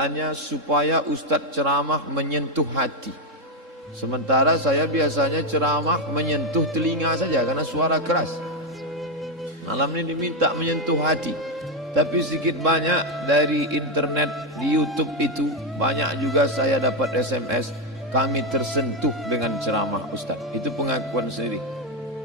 permintaannya supaya Ustadz ceramah menyentuh hati. Sementara saya biasanya ceramah menyentuh telinga saja karena suara keras. Malam ini diminta menyentuh hati. Tapi sedikit banyak dari internet, di YouTube itu banyak juga saya dapat SMS, kami tersentuh dengan ceramah Ustaz. Itu pengakuan sendiri,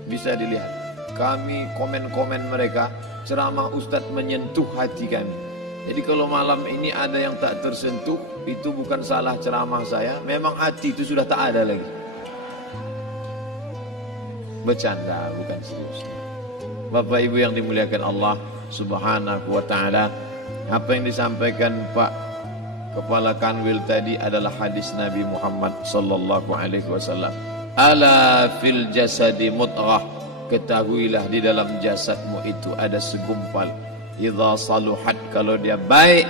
bisa dilihat. Kami komen-komen mereka, ceramah Ustaz menyentuh hati kami. Jadi kalau malam ini ada yang tak tersentuh, itu bukan salah ceramah saya, memang hati itu sudah tak ada lagi. Bercanda, bukan serius. Bapak Ibu yang dimuliakan Allah Subhanahu wa ta'ala, apa yang disampaikan Pak Kepala Kanwil tadi adalah hadis Nabi Muhammad sallallahu alaihi wasallam. Ala fil jasadi mudghah, ketahuilah di dalam jasadmu itu ada segumpal. Idza saluhat, kalau dia baik,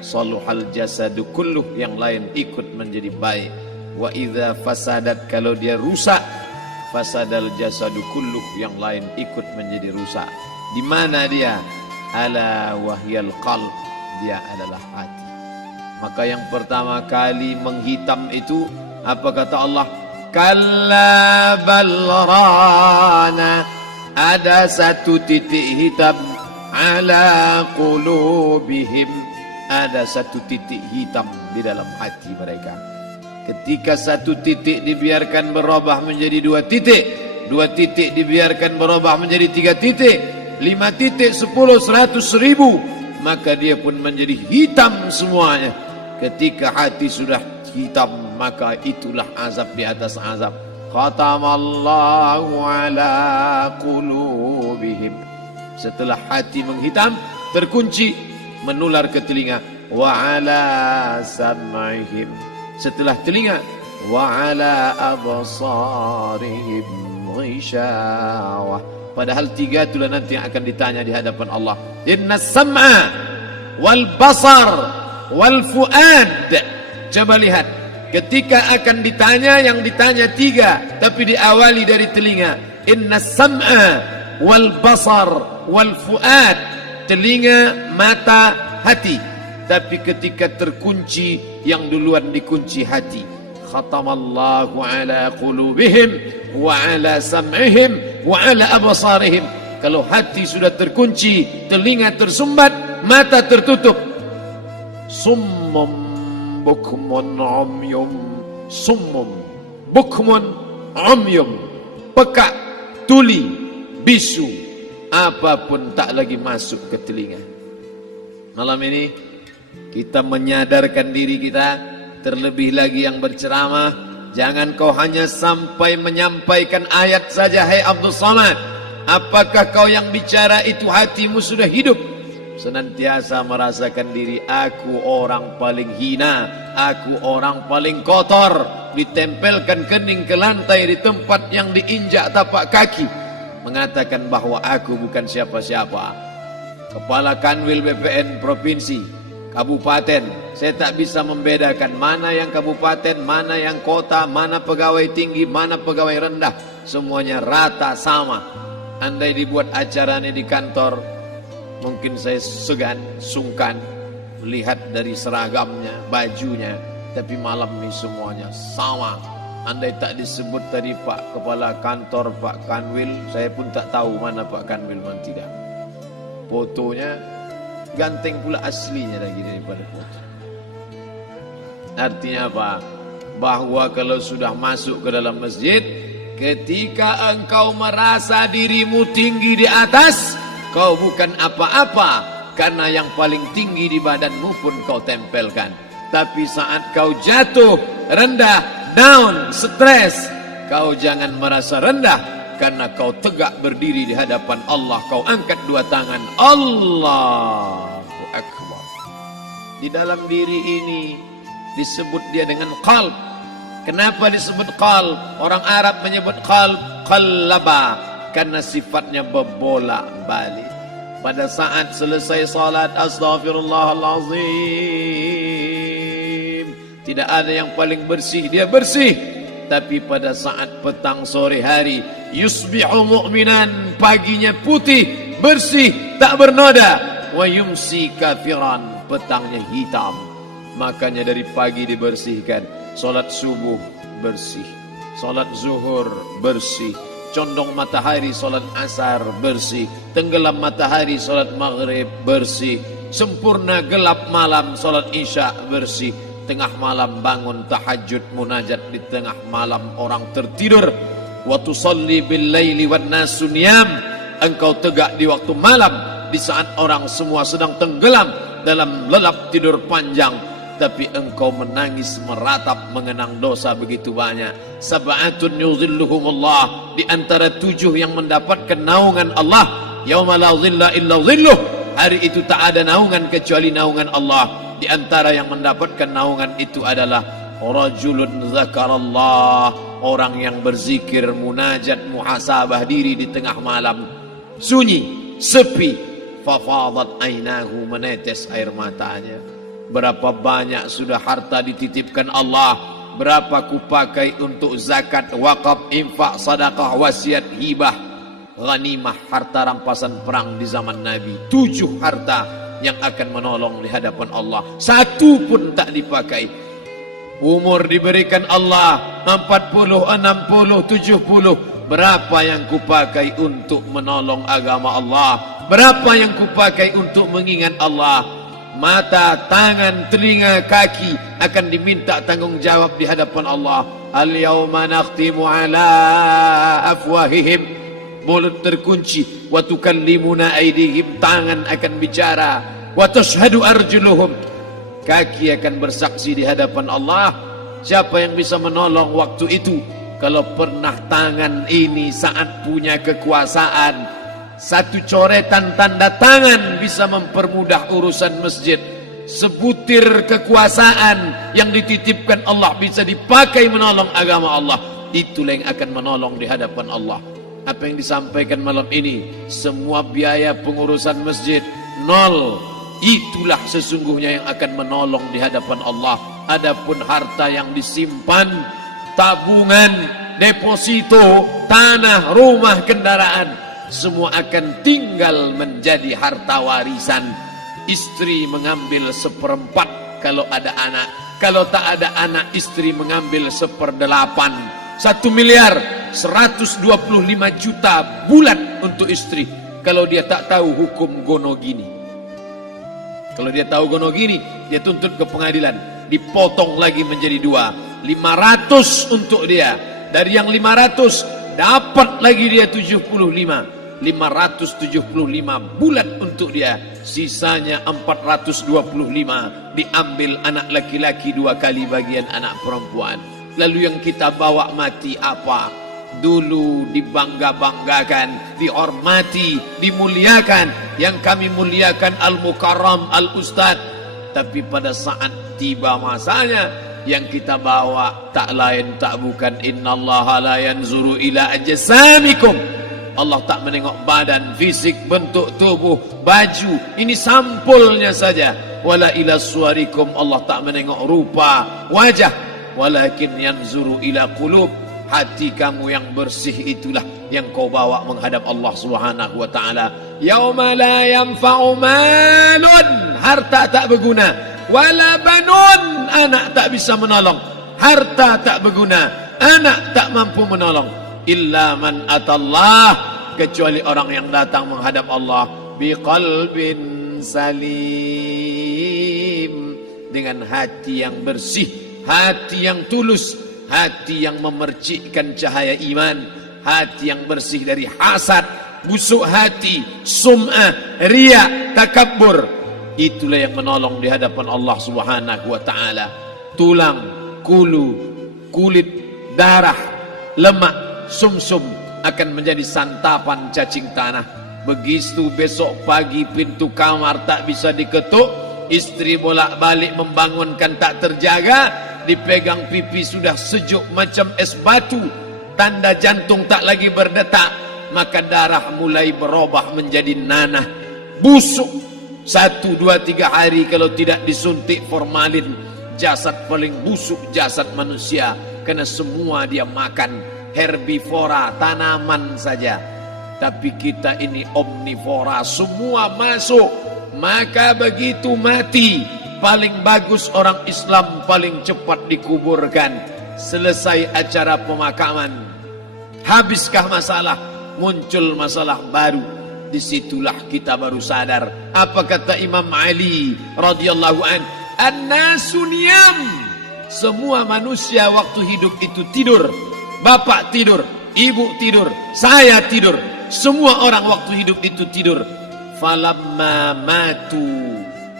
saluhal jasadu kulluh, yang lain ikut menjadi baik. Wa idza fasadat, kalau dia rusak, fasadal jasadu kulluh, yang lain ikut menjadi rusak. Di mana dia? Ala wahyal qalb, dia adalah hati. Maka yang pertama kali menghitam itu apa kata Allah? Kalla bal rana, ada satu titik hitam. Ala qulubihim, ada satu titik hitam di dalam hati mereka. Ketika satu titik dibiarkan berubah menjadi dua titik dibiarkan berubah menjadi 3 titik, 5 titik, 10, 100, 1000, maka dia pun menjadi hitam semuanya. Ketika hati sudah hitam, maka itulah azab di atas azab. Khatamallahu ala qulubihim. Setelah hati menghitam, terkunci, menular ke telinga. Wa ala sam'ihim. Setelah telinga, wa ala absarihim ghishawah. Padahal 3 itulah nanti yang akan ditanya di hadapan Allah. Inna sam'a wal basar wal fuad. Coba lihat, ketika akan ditanya, yang ditanya 3, tapi diawali dari telinga. Inna sam'a wal basar wal fuad, telinga, mata, hati. Tapi ketika terkunci, yang duluan dikunci hati. Khatamallahu ala qulubihim wa ala sam'ihim wa ala absarihim. Kalau hati sudah terkunci, telinga tersumbat, mata tertutup. Summum bukmun umyum. Summum bukmun umyum, peka, tuli, bisu, apapun tak lagi masuk ke telinga. Malam ini kita menyadarkan diri kita, terlebih lagi yang berceramah, jangan kau hanya sampai menyampaikan ayat saja. Hai Abdul Samad, apakah kau yang bicara itu hatimu sudah hidup? Senantiasa merasakan diri, aku orang paling hina, aku orang paling kotor, ditempelkan kening ke lantai di tempat yang diinjak tapak kaki, mengatakan bahwa aku bukan siapa-siapa. Kepala Kanwil BPN Provinsi, Kabupaten, saya tak bisa membedakan mana yang kabupaten, mana yang kota, mana pegawai tinggi, mana pegawai rendah. Semuanya rata sama. Andai dibuat acara ini di kantor, mungkin saya segan, sungkan melihat dari seragamnya, bajunya. Tapi malam ini semuanya sama. Andai tak disebut tadi Pak Kepala Kantor, Pak Kanwil, saya pun tak tahu mana Pak Kanwil, mana tidak. Fotonya ganteng pula aslinya lagi daripada foto. Artinya apa? Bahwa kalau sudah masuk ke dalam masjid, ketika engkau merasa dirimu tinggi di atas, kau bukan apa-apa, karena yang paling tinggi di badanmu pun kau tempelkan. Tapi saat kau jatuh, rendah, down, stres, kau jangan merasa rendah, karena kau tegak berdiri di hadapan Allah. Kau angkat 2 tangan, Allahu Akbar. Di dalam diri ini disebut dia dengan qalb. Kenapa disebut qalb? Orang Arab menyebut qalb qallaba, karena sifatnya berbolak-balik. Pada saat selesai salat, astaghfirullahalazim, tidak ada yang paling bersih, dia bersih. Tapi pada saat petang sore hari, yusbihu mu'minan, paginya putih, bersih, tak bernoda. Wa yumsi kafiran, petangnya hitam. Makanya dari pagi dibersihkan. Salat subuh bersih, salat zuhur bersih, condong matahari salat asar bersih, tenggelam matahari salat maghrib bersih, sempurna gelap malam salat isya bersih, tengah malam bangun tahajud munajat di tengah malam orang tertidur. Wa tusalli bil laili wan nasu niyam, engkau tegak di waktu malam di saat orang semua sedang tenggelam dalam lelap tidur panjang, tapi engkau menangis meratap mengenang dosa begitu banyak. Sab'atun yuzilluhumullah, di antara 7 yang mendapatkan naungan Allah. Yauma la zilla illa zilluh, hari itu tak ada naungan kecuali naungan Allah. Di antara yang mendapatkan naungan itu adalah rajulun zakarallah, orang yang berzikir, munajat, muhasabah diri di tengah malam, sunyi, sepi, fafadat ainahu, menetes air matanya. Berapa banyak sudah harta dititipkan Allah, berapa kupakai untuk zakat, wakaf, infak, sedekah, wasiat, hibah, ghanimah, harta rampasan perang di zaman Nabi. 7 harta yang akan menolong di hadapan Allah, 1 pun tak dipakai. Umur diberikan Allah 40, 60, 70. Berapa yang kupakai untuk menolong agama Allah? Berapa yang kupakai untuk mengingat Allah? Mata, tangan, telinga, kaki akan diminta tanggung jawab di hadapan Allah. Al-yawma nakhtimu ala afwahihim, mulut terkunci. Wa tukallimuna aydihim, tangan akan bicara. Wa tashhadu arjuluhum, kaki akan bersaksi di hadapan Allah. Siapa yang bisa menolong waktu itu? Kalau pernah tangan ini saat punya kekuasaan, 1 coretan tanda tangan bisa mempermudah urusan masjid. Sebutir kekuasaan yang dititipkan Allah bisa dipakai menolong agama Allah. Itulah yang akan menolong di hadapan Allah. Apa yang disampaikan malam ini, semua biaya pengurusan masjid 0. Itulah sesungguhnya yang akan menolong di hadapan Allah. Adapun harta yang disimpan, tabungan, deposito, tanah, rumah, kendaraan, semua akan tinggal menjadi harta warisan. Istri mengambil 1/4 kalau ada anak. Kalau tak ada anak, istri mengambil 1/8. 1 miliar 125 juta bulan untuk istri. Kalau dia tak tahu hukum gono gini. Kalau dia tahu gono gini, dia tuntut ke pengadilan, dipotong lagi menjadi 2. 500 untuk dia. Dari yang 500 dapat lagi dia 75. 575 bulan untuk dia. Sisanya 425 diambil anak laki-laki 2 kali bagian anak perempuan. Lalu yang kita bawa mati apa? Dulu dibangga-banggakan, dihormati, dimuliakan. Yang kami muliakan al-mukarram, al-ustad. Tapi pada saat tiba masanya, yang kita bawa tak lain tak bukan innallaha la yanzuru ila ajsamikum. Allah tak menengok badan, fisik, bentuk tubuh, baju. Ini sampulnya saja. Wala ila suwarikum, Allah tak menengok rupa, wajah. Walakin yanzuru ila qulub, hati kamu yang bersih itulah yang kau bawa menghadap Allah Subhanahu wa taala. Yauma la yanfa'u malun, harta tak berguna, wala banun, anak tak bisa menolong. Harta tak berguna, anak tak mampu menolong. Illa man atallah, kecuali orang yang datang menghadap Allah biqalbin salim, dengan hati yang bersih, hati yang tulus, hati yang memercikkan cahaya iman, hati yang bersih dari hasad, busuk hati, sum'ah, riya, takabbur. Itulah yang menolong di hadapan Allah Subhanahu wa taala. Tulang, kulu, kulit, darah, lemak, sumsum akan menjadi santapan cacing tanah. Begitu besok pagi pintu kamar tak bisa diketuk, istri bolak-balik membangunkan tak terjaga, dipegang pipi sudah sejuk macam es batu, tanda jantung tak lagi berdetak, maka darah mulai berubah menjadi nanah, busuk. 1, 2, 3 hari kalau tidak disuntik formalin, jasad paling busuk jasad manusia, karena semua dia makan herbivora, tanaman saja. Tapi kita ini omnivora, semua masuk. Maka begitu mati, paling bagus orang Islam paling cepat dikuburkan. Selesai acara pemakaman, habiskah masalah, muncul masalah baru. Disitulah kita baru sadar. Apa kata Imam Ali radhiyallahu an? An-nasu niyam. Semua manusia waktu hidup itu tidur. Bapak tidur, ibu tidur, saya tidur. Semua orang waktu hidup itu tidur. Falamma matu,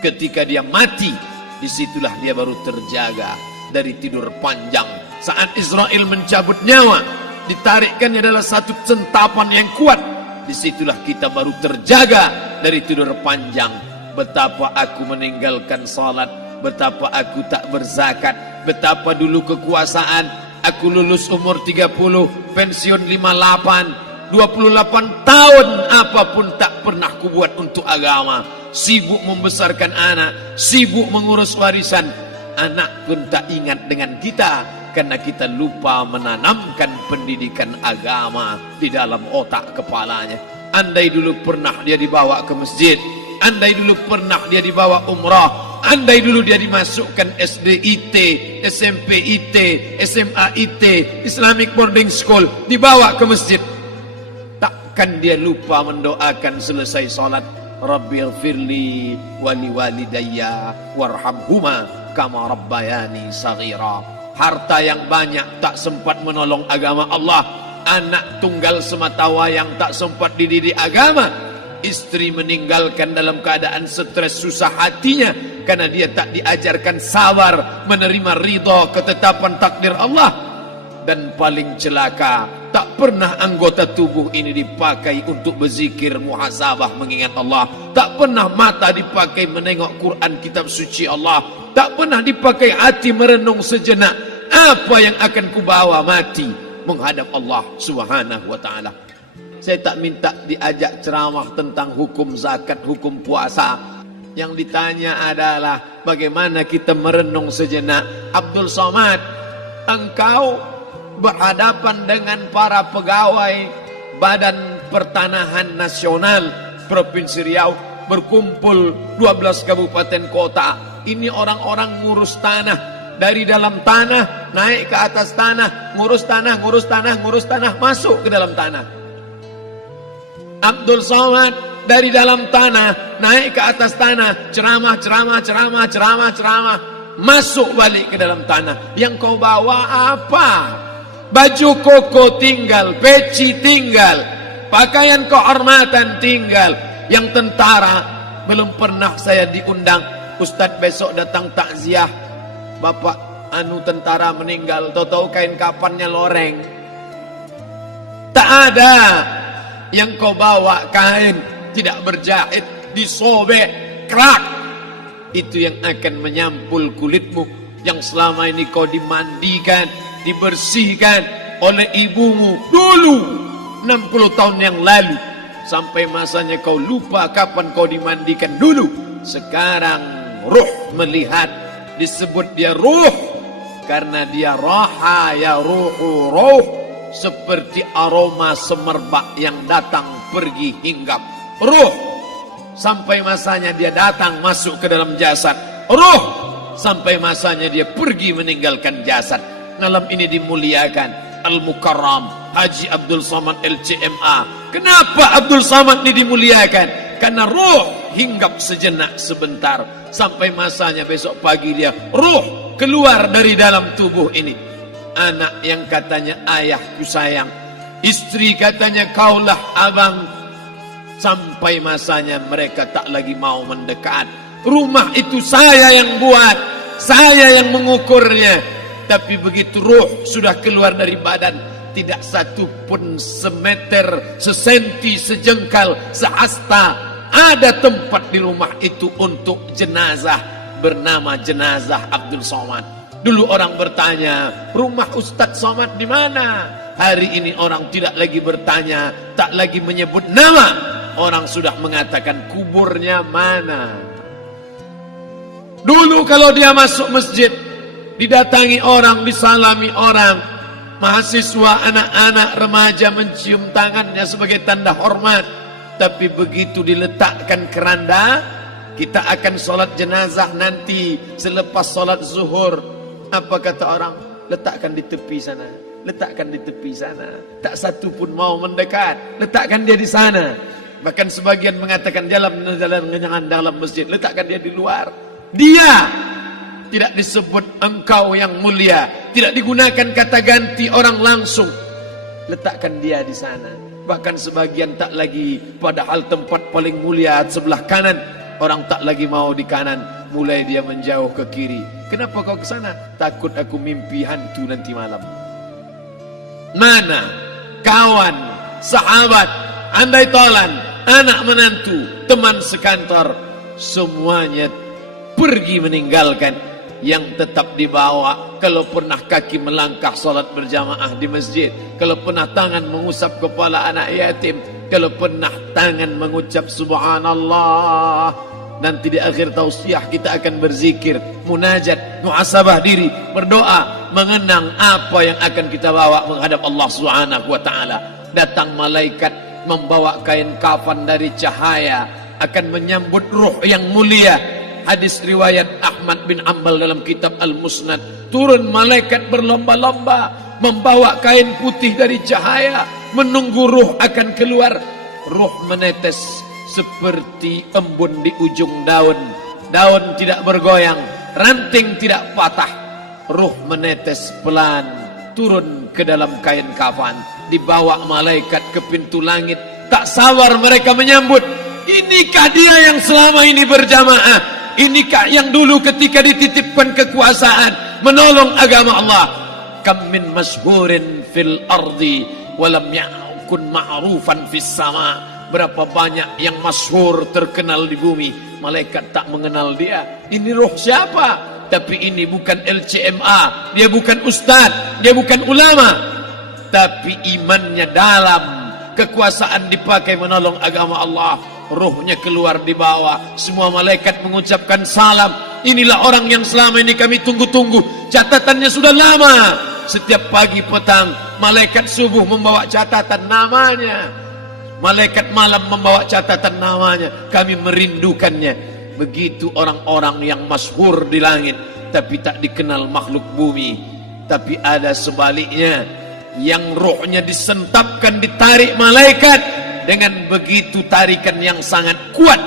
ketika dia mati, disitulah dia baru terjaga dari tidur panjang. Saat Israel mencabut nyawa, ditarikkannya adalah satu centapan yang kuat. Disitulah kita baru terjaga dari tidur panjang. Betapa aku meninggalkan salat, betapa aku tak berzakat, betapa dulu kekuasaan. Aku lulus umur 30, pensiun 58, 28 tahun apapun tak pernah kubuat untuk agama. Sibuk membesarkan anak, sibuk mengurus warisan. Anak pun tak ingat dengan kita, karena kita lupa menanamkan pendidikan agama di dalam otak kepalanya. Andai dulu pernah dia dibawa ke masjid, andai dulu pernah dia dibawa umrah, andai dulu dia dimasukkan SD IT, SMP IT, SMA IT, Islamic Boarding School, dibawa ke masjid, takkan dia lupa mendoakan selesai sholat, Rabbighfirli wali walidayya warhamhuma kama rabbayani saghira. Harta yang banyak tak sempat menolong agama Allah. Anak tunggal semata wayang tak sempat dididik agama. Istri meninggalkan dalam keadaan stres susah hatinya karena dia tak diajarkan sabar menerima ridha ketetapan takdir Allah. Dan paling celaka, tak pernah anggota tubuh ini dipakai untuk berzikir, muhasabah, mengingat Allah. Tak pernah mata dipakai menengok Quran, kitab suci Allah. Tak pernah dipakai hati merenung sejenak. Apa yang akan kubawa mati menghadap Allah subhanahu wa ta'ala. Saya tak minta diajak ceramah tentang hukum zakat, hukum puasa. Yang ditanya adalah bagaimana kita merenung sejenak. Abdul Somad, engkau berhadapan dengan para pegawai Badan Pertanahan Nasional Provinsi Riau, berkumpul 12 kabupaten kota. Ini orang-orang ngurus tanah, dari dalam tanah naik ke atas tanah, ngurus tanah, ngurus tanah, ngurus tanah, masuk ke dalam tanah. Abdul Somad dari dalam tanah naik ke atas tanah, ceramah, ceramah, ceramah, ceramah, ceramah, masuk balik ke dalam tanah. Yang kau bawa apa? Baju koko tinggal, peci tinggal, pakaian kehormatan tinggal. Yang tentara belum pernah saya diundang. Ustadz besok datang takziah, bapak anu tentara meninggal, tahu-tahu kain kafannya loreng. Tak ada. Yang kau bawa kain tidak berjahit, disobek, kerak. Itu yang akan menyampul kulitmu, yang selama ini kau dimandikan, dibersihkan oleh ibumu dulu 60 tahun yang lalu, sampai masanya kau lupa kapan kau dimandikan dulu. Sekarang ruh melihat, disebut dia ruh karena dia raha ya ruhu ruh, seperti aroma semerbak yang datang pergi hinggap. Ruh sampai masanya dia datang masuk ke dalam jasad, ruh sampai masanya dia pergi meninggalkan jasad. Malam ini dimuliakan Al-Mukarram Haji Abdul Somad LCMA. Kenapa Abdul Somad ini dimuliakan? Karena ruh hinggap sejenak sebentar, sampai masanya besok pagi dia ruh keluar dari dalam tubuh ini. Anak yang katanya ayahku sayang, istri katanya kaulah abang, sampai masanya mereka tak lagi mau mendekat. Rumah itu saya yang buat, saya yang mengukurnya. Tapi begitu ruh sudah keluar dari badan, tidak satu pun semeter, sesenti, sejengkal, sehasta ada tempat di rumah itu untuk jenazah bernama jenazah Abdul Somad. Dulu orang bertanya, rumah Ustadz Somad di mana? Hari ini orang tidak lagi bertanya, tak lagi menyebut nama. Orang sudah mengatakan kuburnya mana. Dulu kalau dia masuk masjid, didatangi orang, disalami orang, mahasiswa, anak-anak, remaja mencium tangannya sebagai tanda hormat. Tapi begitu diletakkan keranda, kita akan sholat jenazah nanti selepas sholat zuhur. Apa kata orang? Letakkan di tepi sana, letakkan di tepi sana. Tak satu pun mau mendekat, letakkan dia di sana. Bahkan sebagian mengatakan jalan kenyangan dalam masjid, letakkan dia di luar. Dia tidak disebut engkau yang mulia, tidak digunakan kata ganti orang langsung. Letakkan dia di sana. Bahkan sebagian tak lagi, padahal tempat paling mulia sebelah kanan, orang tak lagi mau di kanan, mulai dia menjauh ke kiri. Kenapa kau ke sana? Takut aku mimpi hantu nanti malam. Mana kawan, sahabat, andai tolan, anak menantu, teman sekantor, semuanya pergi meninggalkan. Yang tetap dibawa, kalau pernah kaki melangkah solat berjamaah di masjid, kalau pernah tangan mengusap kepala anak yatim, kalau pernah tangan mengucap subhanallah. Nanti di akhir tausiah kita akan berzikir, munajat, muhasabah diri, berdoa, mengenang apa yang akan kita bawa menghadap Allah Subhanahu wa taala. Datang malaikat membawa kain kafan dari cahaya, akan menyambut ruh yang mulia. Hadis riwayat Ahmad bin Ambal dalam kitab Al-Musnad, turun malaikat berlomba-lomba membawa kain putih dari cahaya, menunggu ruh akan keluar. Ruh menetes seperti embun di ujung daun. Daun tidak bergoyang, ranting tidak patah. Ruh menetes pelan turun ke dalam kain kafan, dibawa malaikat ke pintu langit. Tak sabar mereka menyambut. Inikah dia yang selama ini berjamaah? Inikah yang dulu ketika dititipkan kekuasaan menolong agama Allah? Kam min masyhurin fil ardi walam yakun ma'rufan fis sama. Berapa banyak yang masyhur terkenal di bumi, malaikat tak mengenal dia. Ini roh siapa? Tapi ini bukan LCMA, dia bukan ustaz, dia bukan ulama, tapi imannya dalam. Kekuasaan dipakai menolong agama Allah. Ruhnya keluar di bawah, semua malaikat mengucapkan salam. Inilah orang yang selama ini kami tunggu-tunggu, catatannya sudah lama. Setiap pagi petang malaikat subuh membawa catatan namanya, malaikat malam membawa catatan namanya. Kami merindukannya. Begitu orang-orang yang masyhur di langit tapi tak dikenal makhluk bumi. Tapi ada sebaliknya, yang rohnya disentapkan, ditarik malaikat dengan begitu tarikan yang sangat kuat.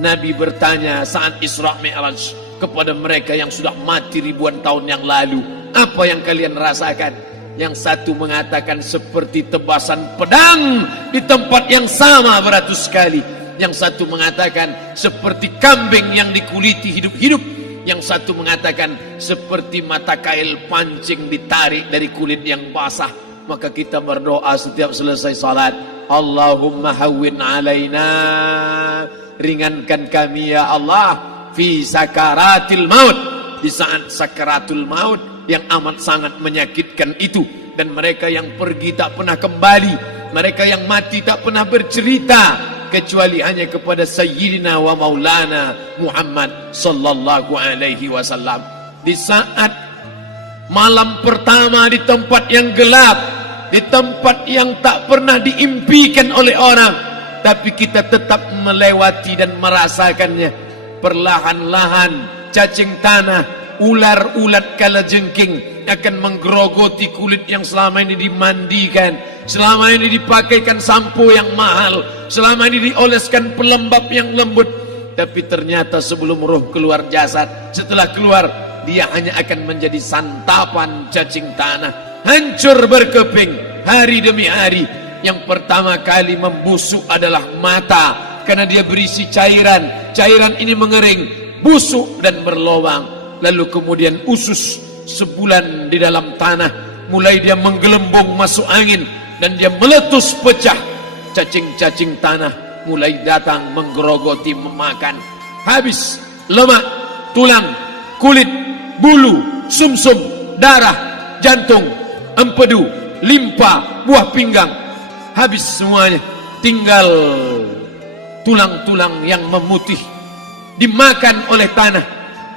Nabi bertanya saat Isra Mi'raj kepada mereka yang sudah mati ribuan tahun yang lalu, apa yang kalian rasakan? Yang satu mengatakan seperti tebasan pedang di tempat yang sama beratus kali. Yang satu mengatakan seperti kambing yang dikuliti hidup-hidup. Yang satu mengatakan seperti mata kail pancing ditarik dari kulit yang basah. Maka kita berdoa setiap selesai salat, Allahumma hawwin alaina, ringankan kami ya Allah, fi sakaratil maut, di saat sakaratul maut yang amat sangat menyakitkan itu. Dan mereka yang pergi tak pernah kembali, mereka yang mati tak pernah bercerita, kecuali hanya kepada Sayyidina wa Maulana Muhammad sallallahu alaihi wasallam. Di saat malam pertama di tempat yang gelap, di tempat yang tak pernah diimpikan oleh orang, tapi kita tetap melewati dan merasakannya. Perlahan-lahan cacing tanah, ular-ulat kalajengking akan menggerogoti kulit yang selama ini dimandikan, selama ini dipakaikan sampo yang mahal, selama ini dioleskan pelembab yang lembut. Tapi ternyata sebelum roh keluar jasad, setelah keluar, dia hanya akan menjadi santapan cacing tanah, hancur berkeping hari demi hari. Yang pertama kali membusuk adalah mata, karena dia berisi cairan. Cairan ini mengering, busuk dan berlubang. Lalu kemudian usus sebulan di dalam tanah, mulai dia menggelembung masuk angin dan dia meletus pecah. Cacing-cacing tanah mulai datang menggerogoti, memakan. Habis lemak, tulang, kulit, bulu, sumsum, darah, jantung, empedu, limpa, buah pinggang. Habis semuanya, tinggal tulang-tulang yang memutih, dimakan oleh tanah,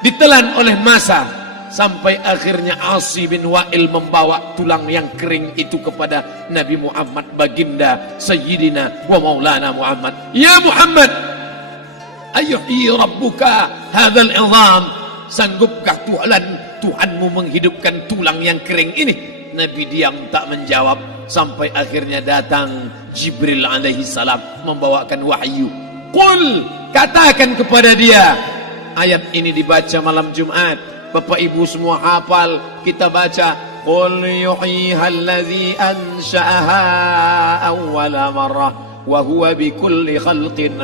ditelan oleh massa, sampai akhirnya Asi bin Wa'il membawa tulang yang kering itu kepada Nabi Muhammad, baginda Sayyidina wa Maulana Muhammad. Ya Muhammad, ayuhyi rabbuka hadzal 'idham, sanggupkah Tuhanmu menghidupkan tulang yang kering ini? Nabi diam tak menjawab sampai akhirnya datang Jibril alaihi salam membawakan wahyu. Qul, katakan kepada dia. Ayat ini dibaca malam Jumat. Bapak Ibu semua hafal, kita baca qul yuhyihal ladzi ansha'aha awwala marrah wa huwa bikulli khalqin